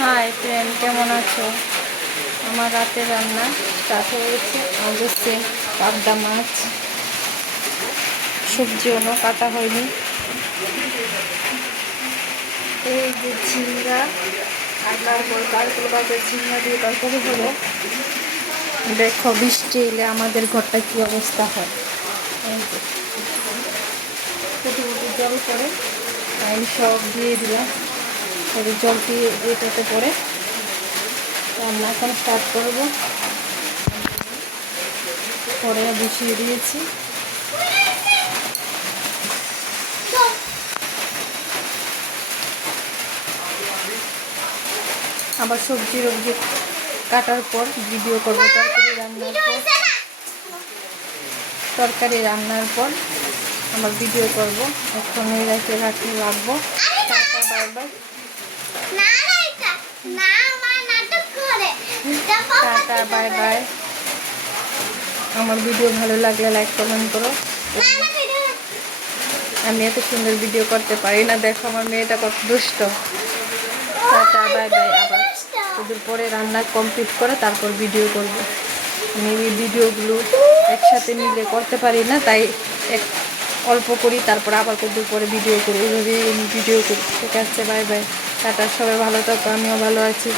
Hi friend, কেমন আছো? আমার রাতে রান্না স্টার্ট হয়েছে। আজকে পাবদা মাছ, সবজি অন্য কাটা হয়নি। এই যে ঝিঙ্গা আর তারপর কালকুল বাজার ঝিঙ্গা দিয়ে তরকারি হলো। দেখো বৃষ্টি এলে আমাদের ঘরটা কি অবস্থা হয়। এই যে ফুটি ফুটি জল করে আমি সব দিয়ে দিলাম। এই জলটি এটাতে পরে রান্না এখন স্টার্ট করবো। পরে বসিয়ে দিয়েছি। আবার সবজি রবজি কাটার পর ভিডিও করবো। তরকারি রান্নার পর আমার ভিডিও করব। এখন রাখবো। Tata, bye bye. Tata, bye bye. আমার ভিডিও ভালো লাগলে লাইক কমেন্ট করো। আমি এত সুন্দর ভিডিও করতে পারি না। দেখো আমার মেয়েটা কত দুষ্ট। Tata, bye bye. আবার ওদের পরে রান্না কমপ্লিট করে তারপর ভিডিও করব। আমি এই ভিডিওগুলো একসাথে মিলে করতে পারি না, তাই অল্প করি, তারপর আবার কত পরে ভিডিও করি। এইভাবেই আমি ভিডিও করি। ঠিক আছে, বাই বাই, টাটা। সবাই ভালো থাকো, আমিও ভালো আছি।